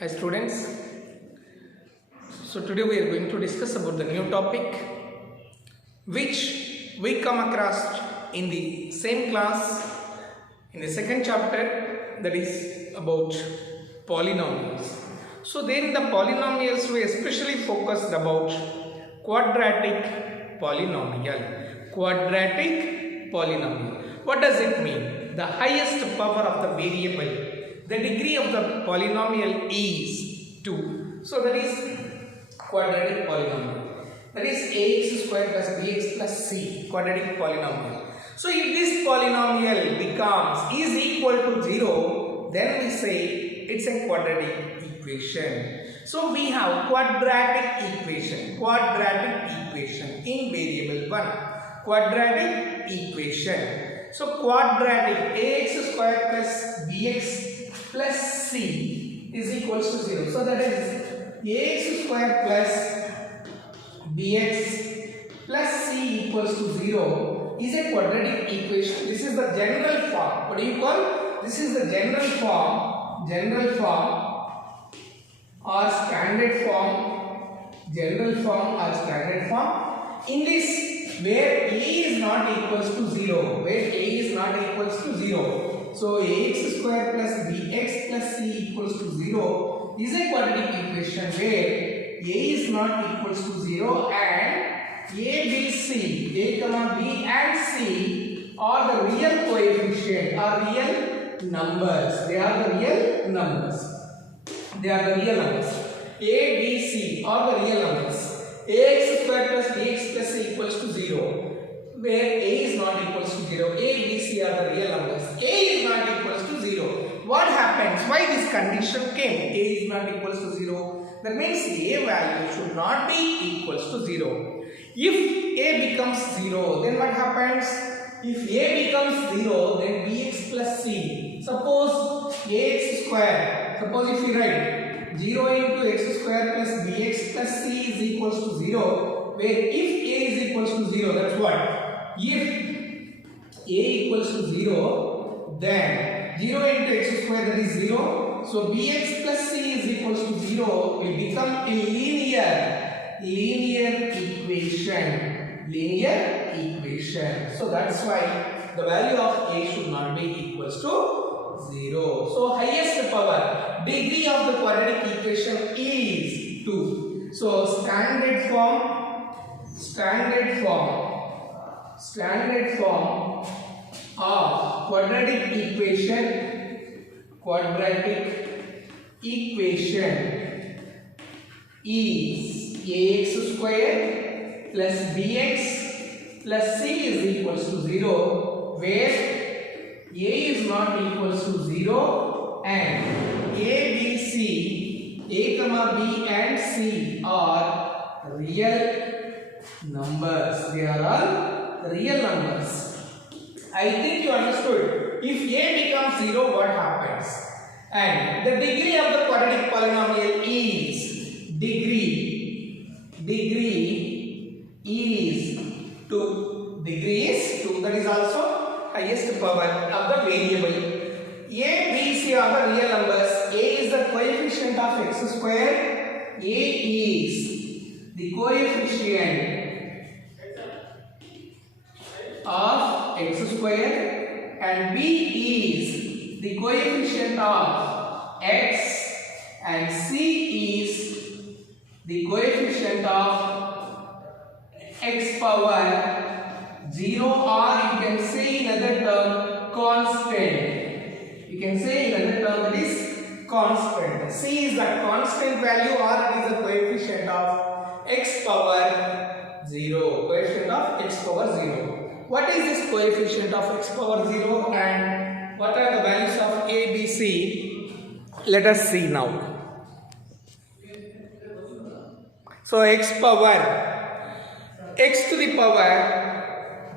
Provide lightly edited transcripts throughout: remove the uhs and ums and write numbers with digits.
Hi students, so today we are going to discuss about the new topic which we come across in the same class in the second chapter, that is about polynomials. So then the polynomials we especially focused about quadratic polynomial. Quadratic polynomial. What does it mean? The highest power of the variable. The degree of the polynomial is 2. So that is quadratic polynomial. That is ax square plus bx plus c, quadratic polynomial. So if this polynomial is equal to 0, then we say it's a quadratic equation. So we have quadratic equation in variable 1. Quadratic equation. So quadratic ax square plus bx plus c is equals to 0. So that is ax square plus bx plus c equals to 0 is a quadratic equation. This is the general form. What do you call? This is the general form or standard form. In this, where a is not equals to 0, so ax square plus bx plus c equals to 0 is a quadratic equation where a is not equals to 0 and a, b and c are the real coefficient, are real numbers. They are the real numbers. A, b, c are the real numbers. Ax square plus bx plus c equals to 0. Where a is not equals to 0, a, b, c are the real numbers. A is not equals to 0. What happens? Why this condition came? A is not equals to 0. That means a value should not be equals to 0. If a becomes 0, then what happens? If a becomes 0, then bx plus c. Suppose ax square. Suppose if we write 0 into x square plus bx plus c is equals to 0, where if a is equals to 0, that's what? If a equals to 0, then 0 into x square, that is 0. So bx plus c is equals to 0 will become a linear equation. So that's why the value of a should not be equals to 0. So highest power, degree of the quadratic equation is 2. So standard form of quadratic equation is ax square plus bx plus c is equals to 0, where a is not equals to 0 and a, b and c are real numbers. They are all real numbers. I think you understood. If a becomes 0, what happens? And the degree of the quadratic polynomial is degree is 2. That is also highest power of the variable. A, b, c are the real numbers. A is the coefficient of x square. A is the coefficient of x square and b is the coefficient of x and c is the coefficient of x power 0, or you can say in another term constant. That is constant. C is the constant value or it is the coefficient of x power 0. What is this coefficient of x power 0 and what are the values of a, b, c? Let us see now. So x to the power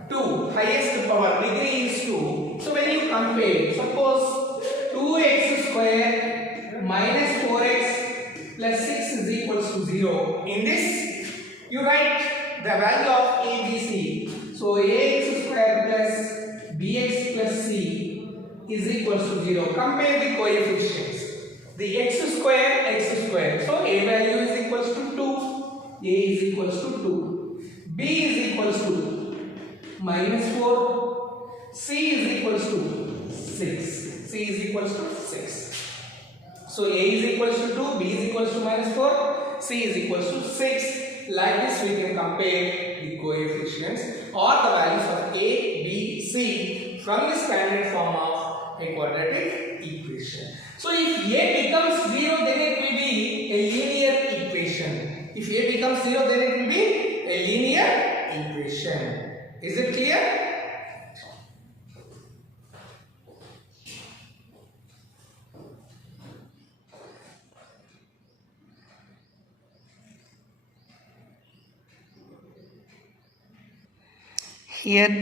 2, highest power, degree is 2. So when you compare, suppose 2x square minus 4x plus 6 is equals to 0. In this, you write the value of a, b, c. So ax square plus bx plus c is equals to 0. Compare the coefficients. the x square. So a value is equals to 2. A is equals to 2. B is equals to -4. C is equals to 6. C is equals to 6. So A is equals to 2, B is equals to -4, C is equals to 6. Like this we can compare the coefficients or the values of A, B, C from the standard form of a quadratic equation. So if A becomes 0, then it will be a linear equation. If A becomes 0, then it will be a linear equation. Is it clear? Here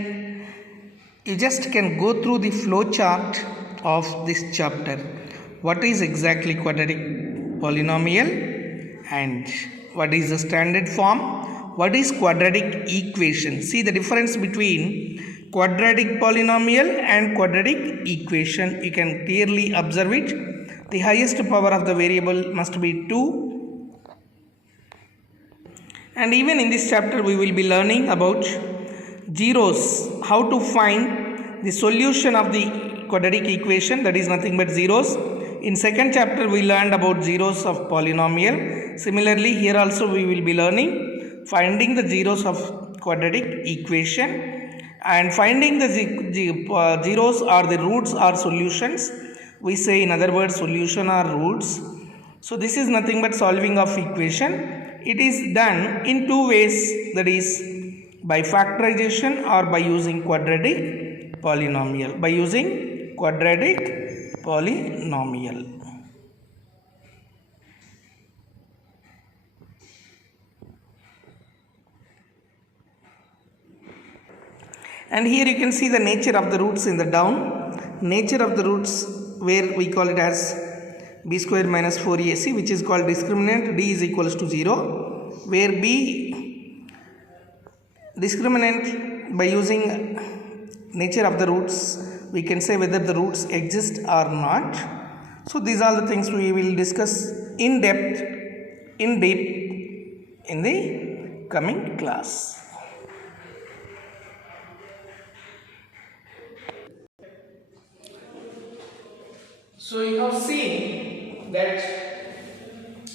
you just can go through the flow chart of this chapter. What is exactly quadratic polynomial and what is the standard form? What is quadratic equation? See the difference between quadratic polynomial and quadratic equation. You can clearly observe it. The highest power of the variable must be 2. And even in this chapter we will be learning about zeros, how to find the solution of the quadratic equation, that is nothing but zeros. In second chapter we learned about zeros of polynomial. Similarly here also we will be learning finding the zeros of quadratic equation and finding the zeros or the roots or solutions. We say in other words solution or roots. So this is nothing but solving of equation. It is done in two ways, that is by factorization or by using quadratic polynomial. By using quadratic polynomial. And here you can see the nature of the roots in the down. Nature of the roots where we call it as b square minus 4ac, which is called discriminant. D is equals to 0, where b discriminant, by using nature of the roots we can say whether the roots exist or not. So these are the things we will discuss in deep in the coming class. So you have seen that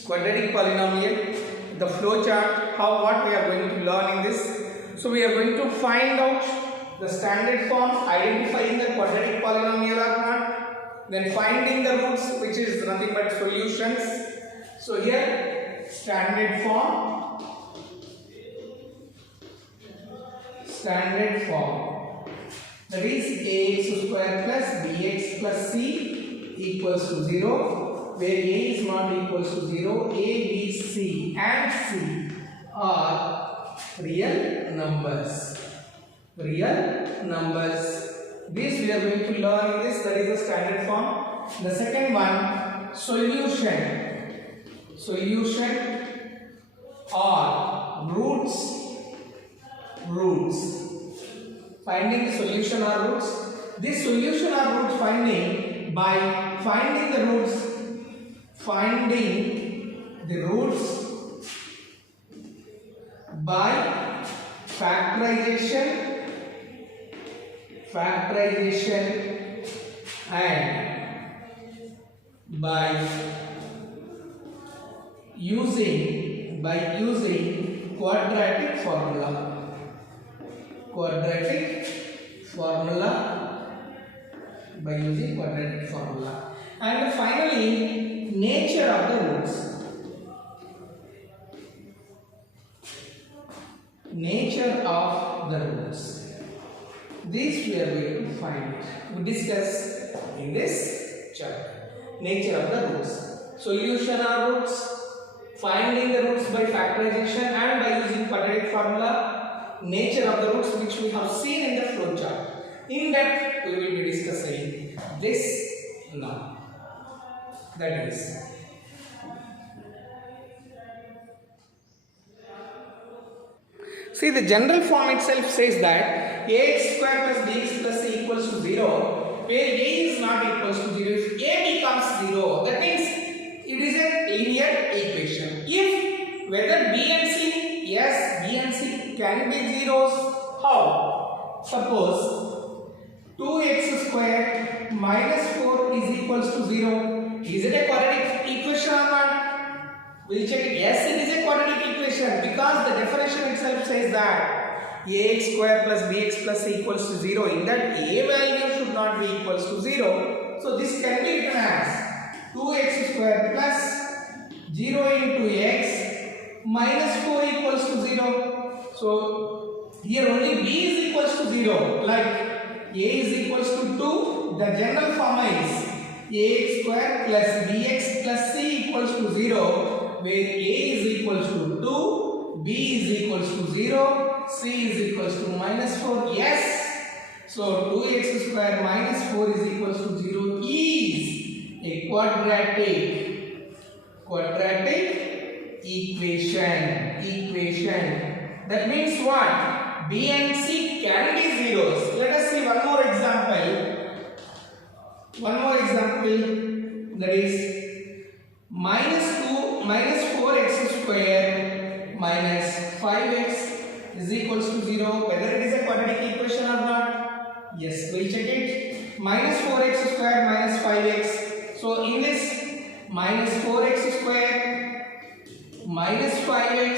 quadratic polynomial, the flow chart, what we are going to learn in this. So we are going to find out the standard form, identifying the quadratic polynomial or not, then finding the roots, which is nothing but solutions. So here standard form, that is ax square plus bx plus c equals to 0, where a is not equals to 0, a, b, c and c are real numbers. This we are going to learn in this, that is the standard form. The second one, solution or roots. Finding the solution or roots. This solution or root finding by finding the roots by factorization and by using quadratic formula. By using quadratic formula. And finally, nature of the roots. These we are going to find. We discuss in this chapter. Nature of the roots. Solution of roots. Finding the roots by factorization and by using quadratic formula. Nature of the roots, which we have seen in the flow chart. In depth, we will be discussing this now. That is, see, the general form itself says that ax square plus bx plus c equals to 0, where a is not equals to 0. If a becomes 0, that means it is a linear equation. If whether B and C, yes, B and C can be zeros. How? Suppose 2x square minus 4 is equals to 0. Is it a quadratic equation or not? We'll check it. Yes, it is a quadratic equation because the definition itself says that ax square plus bx plus c equals to 0. In that, a value should not be equals to 0. So this can be written as 2x square plus 0 into x minus 4 equals to 0. So here only b is equals to 0. Like a is equals to 2. The general form is ax square plus bx plus c equals to 0. Where a is equals to 2, b is equals to 0, c is equals to minus 4. Yes. So 2x square minus 4 is equals to 0 is a quadratic equation. That means what? B and C can be zeros. Let us see one more example. That is minus 4x square minus 5x is equals to 0. Whether it is a quadratic equation or not? Yes, we'll check it. Minus 4x square minus 5x. So in this minus 4x square minus 5x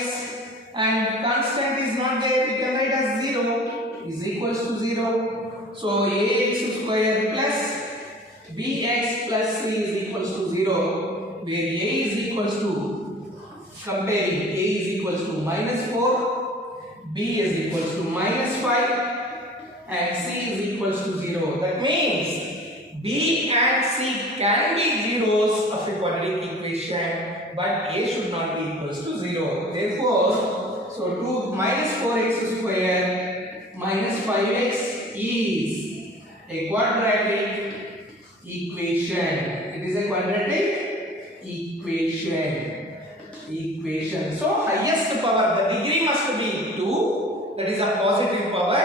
and constant is not there, we can write as 0 is equals to 0. So ax square plus bx plus c is equals to 0. Where a is equals to, comparing, a is equals to minus 4, b is equals to minus 5 and c is equals to 0. That means b and c can be zeros of a quadratic equation, but a should not be equals to 0. Therefore, so 2 minus 4x square minus 5x is a quadratic equation. It is a quadratic equation. So highest power, the degree must be 2, that is a positive power,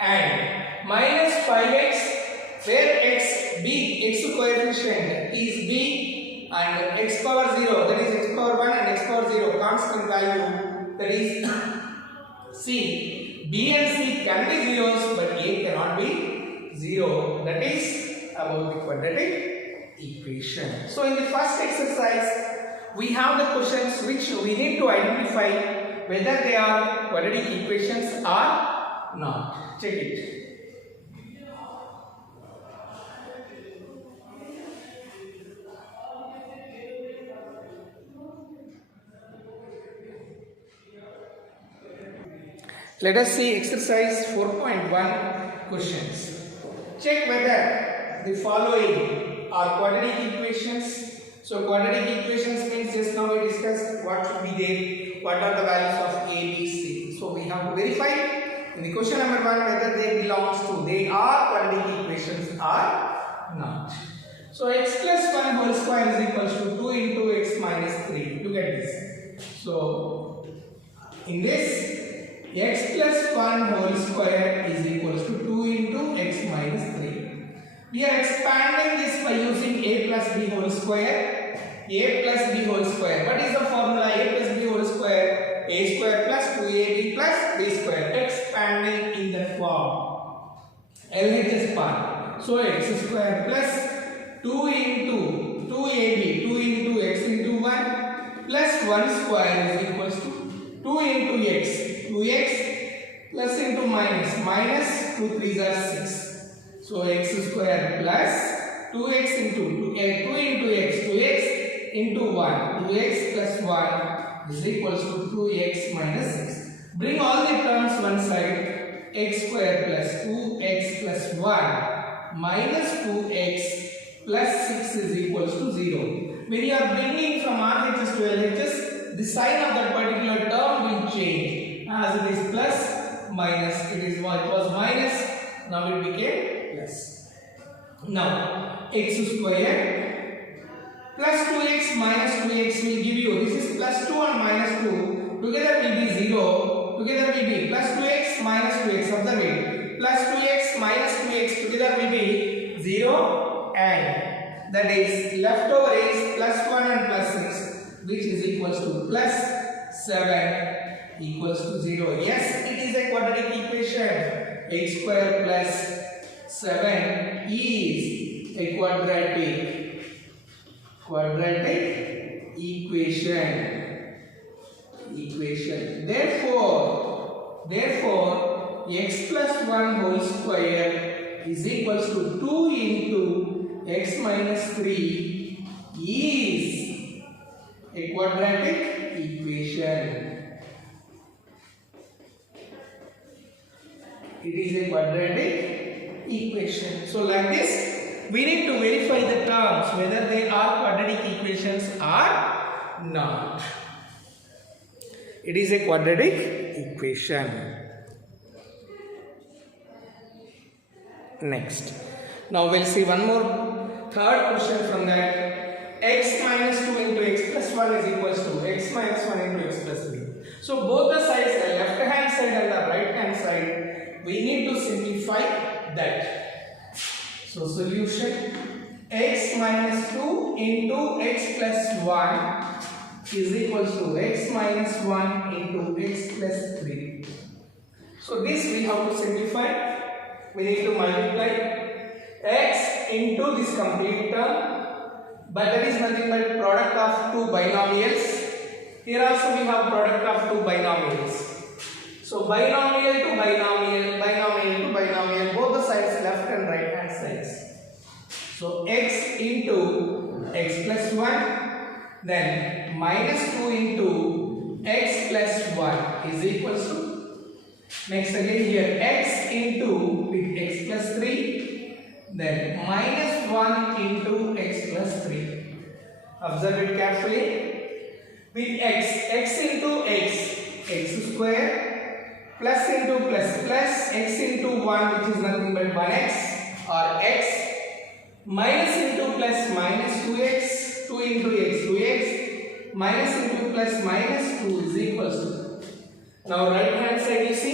and minus 5x where x coefficient is b and x power 0, that is x power 1 and x power 0 constant value, that is c. B and c can be zeros but a cannot be 0. That is about the quadratic equation. So in the first exercise we have the questions which we need to identify whether they are quadratic equations or not. Check it. Let us see exercise 4.1 questions. Check whether the following are quadratic equations. So quadratic equations means just now we discussed what should be there, what are the values of a, b, c. So we have to verify in the question number 1 whether they are quadratic equations or not. So x plus 1 whole square is equals to 2 into x minus 3. Look at this. So in this x plus 1 whole square is equals to 2 into x minus 3. We are expanding this by using a plus b whole square. A plus b whole square. What is the formula? A plus b whole square. A square plus 2ab plus b square. Expanding in that form. LHS part. So x square plus 2 into 2ab, 2 into x into 1 plus 1 square is equals to 2 into x. 2x plus into minus 2 3s are 6. So x square plus 2x into 2 into x, 2x into 1, 2x plus 1 is equals to 2x minus 6. Bring all the terms one side. X square plus 2x plus 1 minus 2x plus 6 is equals to 0. When you are bringing from RHS to LHS, the sign of that particular term will change. As it is plus, minus, it was minus, now it became plus. Now, x square plus 2x minus 2x will give you, this is plus 2 and minus 2, together will be 0, together will be plus 2x minus 2x, observe it, plus 2x minus 2x together will be 0 and that is leftover is plus 1 and plus 6, which is equals to plus 7 equals to 0. Yes, it is a quadratic equation. X square plus 7 is a quadratic equation. Therefore, x plus 1 whole square is equals to 2 into x minus 3 is a quadratic equation. It is a quadratic equation. So like this, we need to verify the terms whether they are quadratic equations or not. It is a quadratic equation. Next. Now we'll see one more third question from that. X minus 2 into x plus 1 is equals to x minus 1 into x plus 3. So both the sides, the left hand side and the right hand side, we need to simplify that. So solution, x minus 2 into x plus 1 is equals to x minus 1 into x plus 3. So this we have to simplify. We need to multiply x into this complete term, but that is nothing but product of two binomials. Here also we have product of two binomials. So binomial to binomial, both the sides, left and right hand sides. So x into x plus 1, then minus 2 into x plus 1 is equals to, next again here x into with x plus 3, then minus 1 into x plus 3. Observe it carefully. With x into x square, plus into plus, x into 1 which is nothing but 1x or x, minus into plus minus 2x, 2 into x 2x, minus into plus minus 2 is equals to. Now right hand side you see,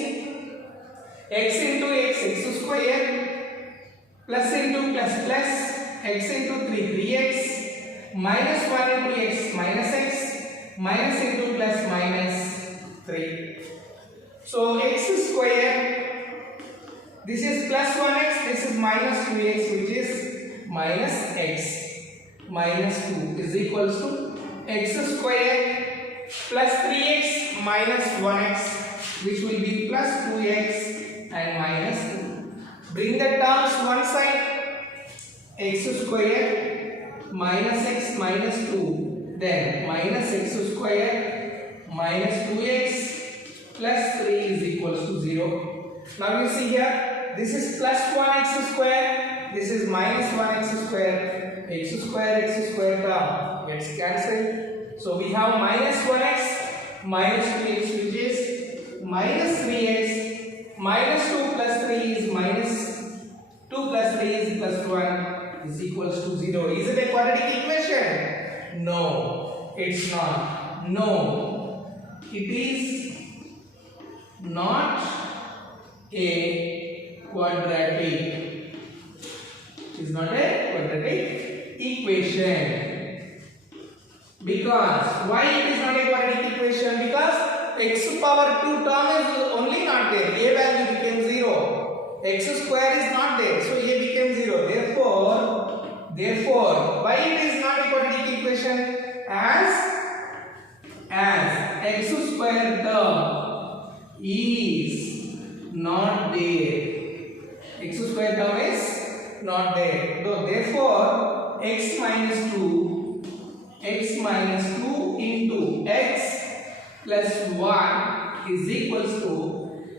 x into x square, plus into plus, x into 3x, minus 1 into x minus x, minus into plus minus 3. So x square, this is plus 1x, this is minus 2x, which is minus x minus 2 is equals to x square plus 3x minus 1x, which will be plus 2x and minus 2. Bring the terms one side, x square minus x minus 2, then minus x square minus 2x plus 3 is equals to 0. Now you see here, this is plus 1x square, this is minus 1x square, x square term gets cancelled. So we have minus 1x minus 2x, which is minus 3x, minus 2 plus 3 is minus 2 plus 3 is plus 1 is equals to 0. Is it a quadratic equation? No, it's not. No, it is not a quadratic. It is not a quadratic equation. Because why it is not a quadratic equation? Because x power 2 term is only not there. A value became 0. X square is not there, so a became 0. Therefore, why it is not a quadratic equation? As x square term is not there. X square term is not there. So therefore, x minus 2 into x plus 1 is equals to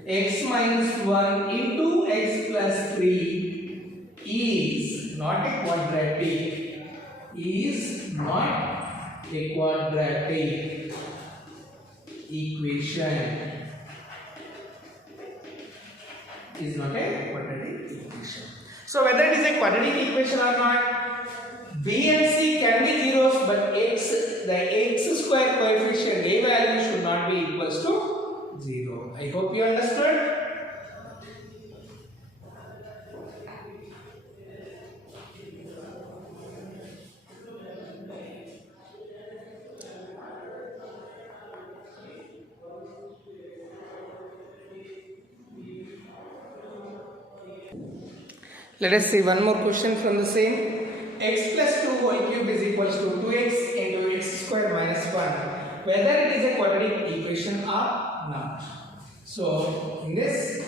x minus 1 into x plus 3 is not a quadratic. Is not a quadratic equation. Is not a quadratic equation. So whether it is a quadratic equation or not, b and c can be zeros, but the x square coefficient a value should not be equals to 0. I hope you understood. Let us see one more question from the same. X plus 2 whole cube is equals to 2x into x square minus 1. Whether it is a quadratic equation or not. So, in this,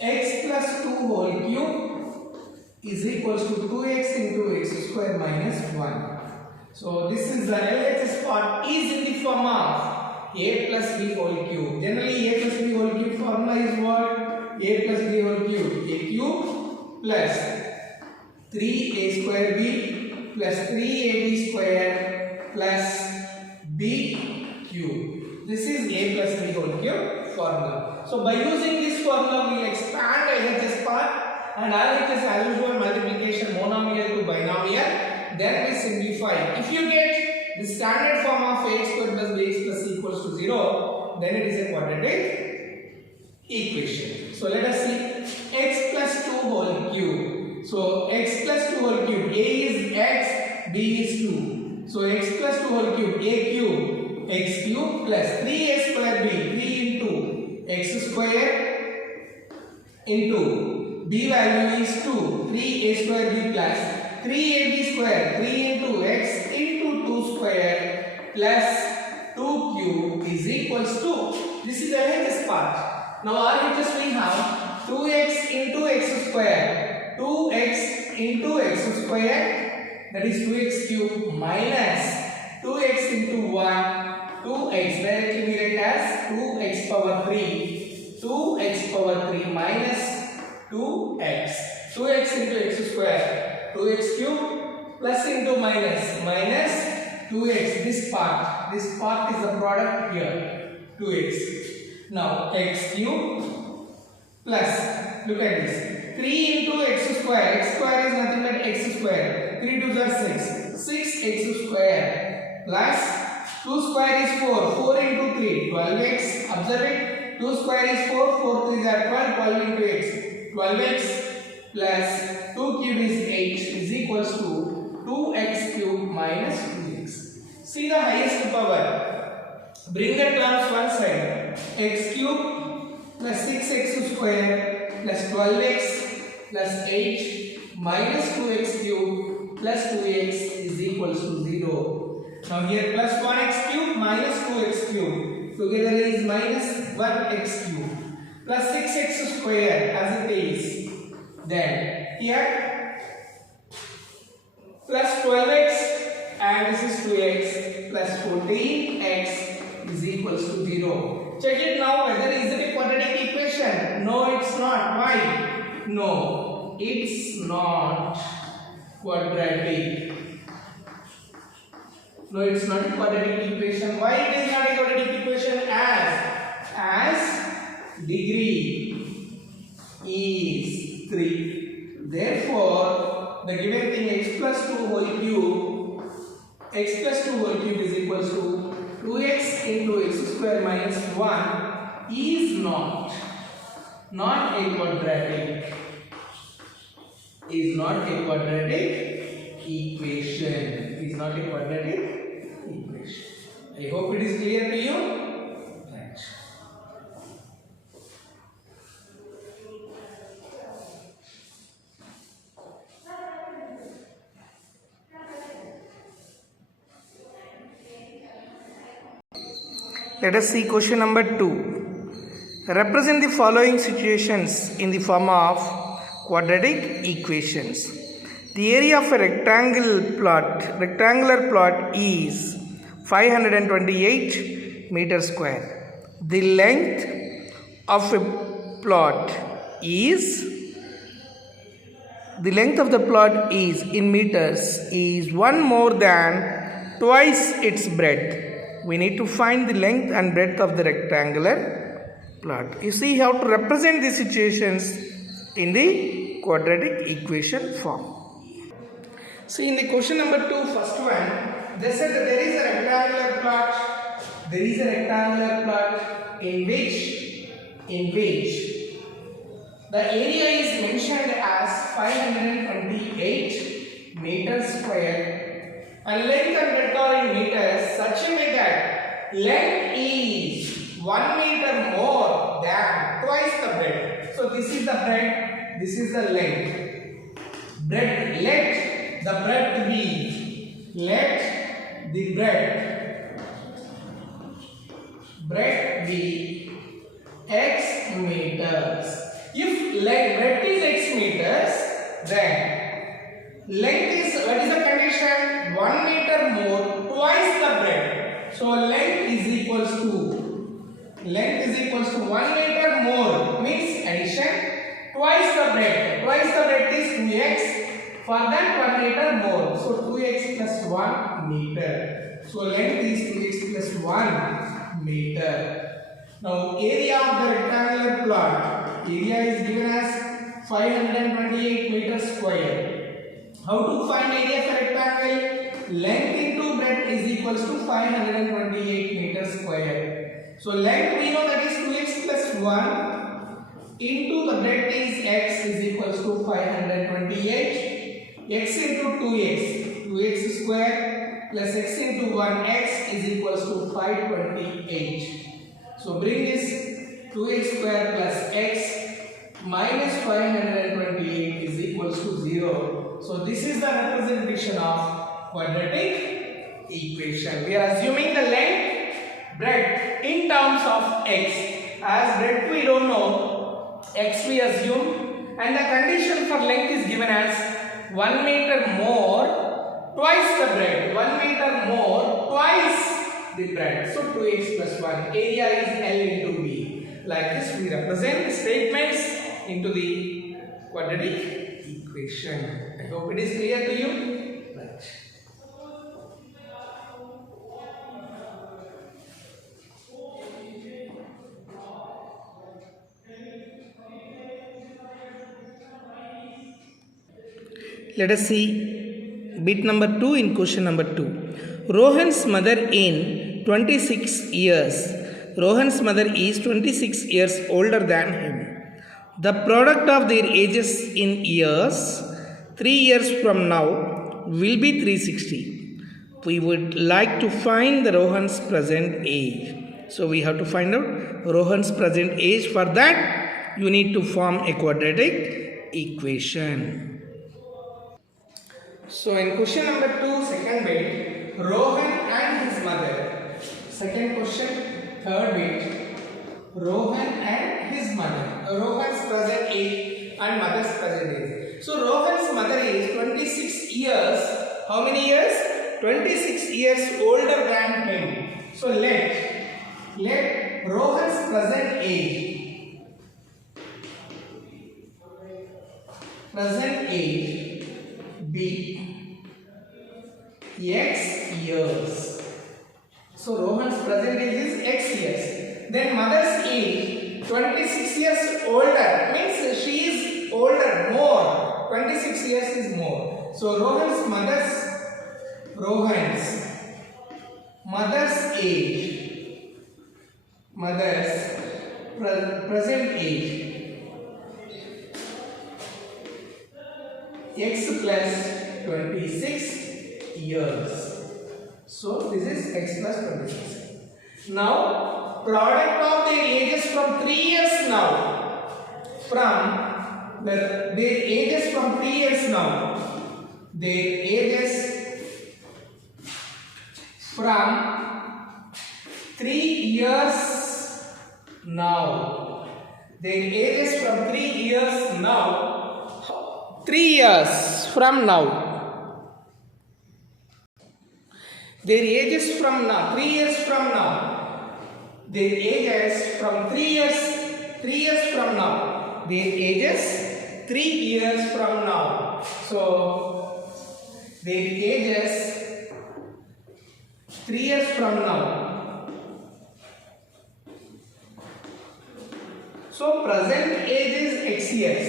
x plus 2 whole cube is equals to 2x into x square minus 1. So, this is the LHS part is in the form of a plus b whole cube. Generally, a plus b whole cube formula is what? A plus b whole cube. A cube plus 3a square b plus 3ab square plus b cube. This is a plus b whole cube formula. So, by using this formula, we will expand LHS part, and LHS as usual multiplication monomial to binomial. Then we simplify. If you get the standard form of ax square plus bx plus c equals to 0, then it is a quadratic equation. So let us see x plus 2 whole cube. So x plus 2 whole cube, a is x, b is 2. So x plus 2 whole cube, a cube, x cube plus 3a square b, 3 into x square into b value is 2, 3a square b plus 3ab square, 3 into x into 2 square plus 2 cube is equals to, this is the LHS part. Now RHS we have 2x into x square, 2x into x square, that is 2x cube minus 2x into 1, 2x, directly we write as 2x power 3, 2x power 3 minus 2x, 2x into x square, 2x cube plus into minus, minus 2x, this part is the product here, 2x. Now x cube plus, look at this, 3 into x square is nothing but x square, 3 2s are 6, 6x square plus 2 square is 4, 4 into 3, 12x, observe it, 2 square is 4, 4 3s are 12, 12 into x, 12x plus 2 cube is 8 is equals to 2x cube minus 2x. See the highest power. Bring the terms one side. X cube plus 6x square plus 12x plus 8 minus 2x cube plus 2x is equals to 0. Now here plus 1x cube minus 2x cube. Together is minus 1x cube plus 6x square as it is. Then here plus 12x and this is 2x plus 14x is equals to 0. Check it now whether is it a quadratic equation. No, it's not. Why? No, it's not quadratic. No, it's not a quadratic equation. Why it is not a quadratic equation? As degree is 3. Therefore, the given thing x plus 2 whole cube is equals to 2x into x square minus 1 is not a quadratic. Is not a quadratic equation. Is not a quadratic equation. I hope it is clear to you. Right. Let us see question number 2. Represent the following situations in the form of quadratic equations. The area of a rectangular plot is 528 meters square. The length of the plot is in meters is 1 more than twice its breadth. We need to find the length and breadth of the rectangular plot. You see how to represent the situations in the quadratic equation form. See in the question number 2, first one, they said that there is a rectangular plot. There is a rectangular plot in which the area is mentioned as 528 meters square. And length and breadth are in meters such a way that length is 1 meter more than twice the breadth. So this is the breadth, this is the length. breadth, let the breadth be, let the breadth be x meters. If breadth is x meters, then length is, what is the condition? 1 meter more, twice the breadth. So length is equals to 1 meter more, means addition twice the breadth. Twice the breadth is 2x, for that 1 meter more. So 2x plus 1 meter. So length is 2x plus 1 meter. Now area of the rectangular plot, area is given as 528 meters square. How to find area for rectangle? Length into breadth is equals to 528 meters square. So length we know that is 2x plus 1 into the breadth is x is equals to 528. X into 2x square plus x into 1x is equals to 528. So bring this 2x square plus x minus 528 is equals to 0. So this is the representation of quadratic equation. We are assuming the length, breadth in terms of x. As breadth we don't know, x we assume, and the condition for length is given as 1 meter more, twice the breadth. 1 meter more, twice the breadth. So 2x plus 1. Area is L into B. Like this we represent the statements into the quadratic equation. I hope it is clear to you. Right. Let us see bit number 2 in question number 2. Rohan's mother in 26 years. Rohan's mother is 26 years older than him. The product of their ages in years, 3 years from now, will be 360. We would like to find the Rohan's present age. So we have to find out Rohan's present age. For that, you need to form a quadratic equation. So in question number 2, second bit, Rohan and his mother. Second question, third bit, Rohan and his mother. Rohan's present age and mother's present age. So Rohan's mother is 26 years. How many years? 26 years older than him. So let Rohan's present age be x years. So Rohan's present age is x years. Then mother's age 26 years older, means she is older, more. 26 years is more. So Rohan's present age x plus 26 years. So this is x plus 26. Now product of their ages from 3 years now. Their ages from 3 years now. Their ages from 3 years now. Their ages from 3 years now. 3 years from now. Their ages from now. 3 years from now. Their ages from 3 years from now. Their ages 3 years from now. So their ages 3 years from now. So present age is x years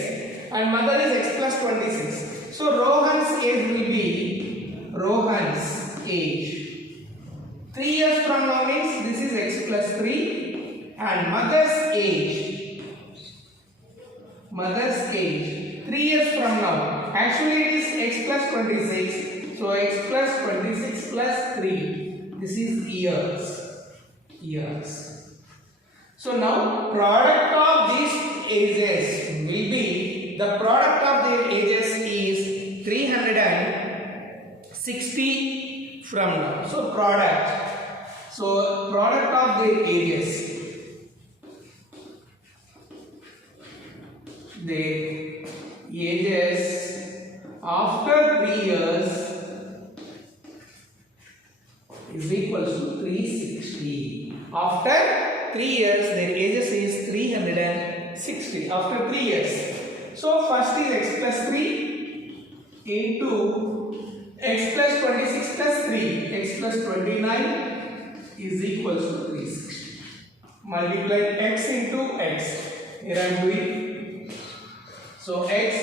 and mother is x plus 26. So Rohan's age will be Rohan's age. 3 years from now means this is x plus 3 and mother's age 3 years from now. Actually it is x plus 26. So x plus 26 plus 3. This is years. So now product of these ages will be, the product of their ages is 60 from now. So product. So product of their ages. Their ages after 3 years is equals to 360. After 3 years, their ages is 360. After 3 years. So first is x plus 3 into x plus 26 plus 3. X plus 29 is equals to 360. Multiply x into x. Here I am doing. So x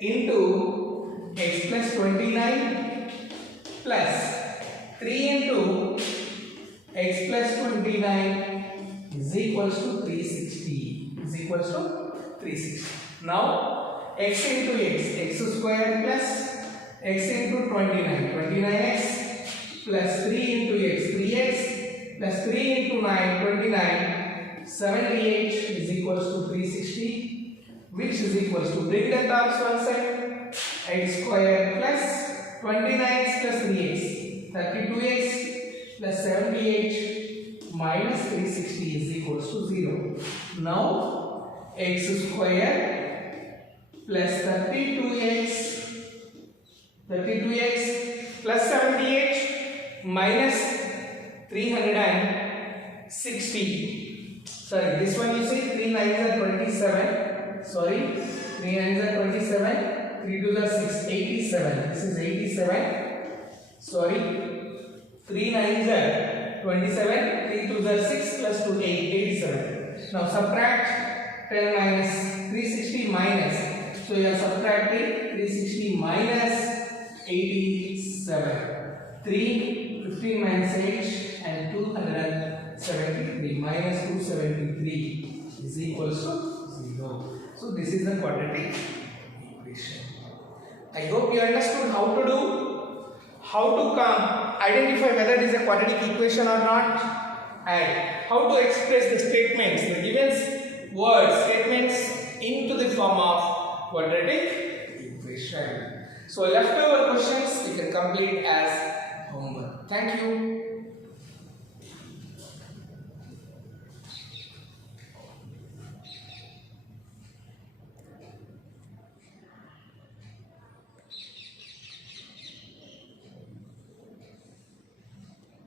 into x plus 29 plus 3 into x plus 29 is equals to 360. Is equals to 360. Now x into x square plus x into 29. 29x plus 3 into x 3x plus 3 into 9 29. 78 is equals to 360. Which is equals to, bring the terms one side, x square plus 29x plus 3x, 32x plus 78 minus 360 is equals to 0. Now x square plus 32x plus 78 minus 360. Sorry, this one you see 3 9s are 27. Sorry, 3 9s are 27, 3 2s are 6, 87. This is 87. Sorry, 3 9s are 27, 3 2s are 6 plus 2, 87. Now subtract 10 minus 360 minus. So you are subtracting 360 minus 87. 3, 15 minus 8 and 273 minus 273 is equals to 0. So this is the quadratic equation. I hope you understood how to identify whether it is a quadratic equation or not, and how to express the statements, the given word statements into the form of quadratic equation. So leftover questions you can complete as homework. Thank you.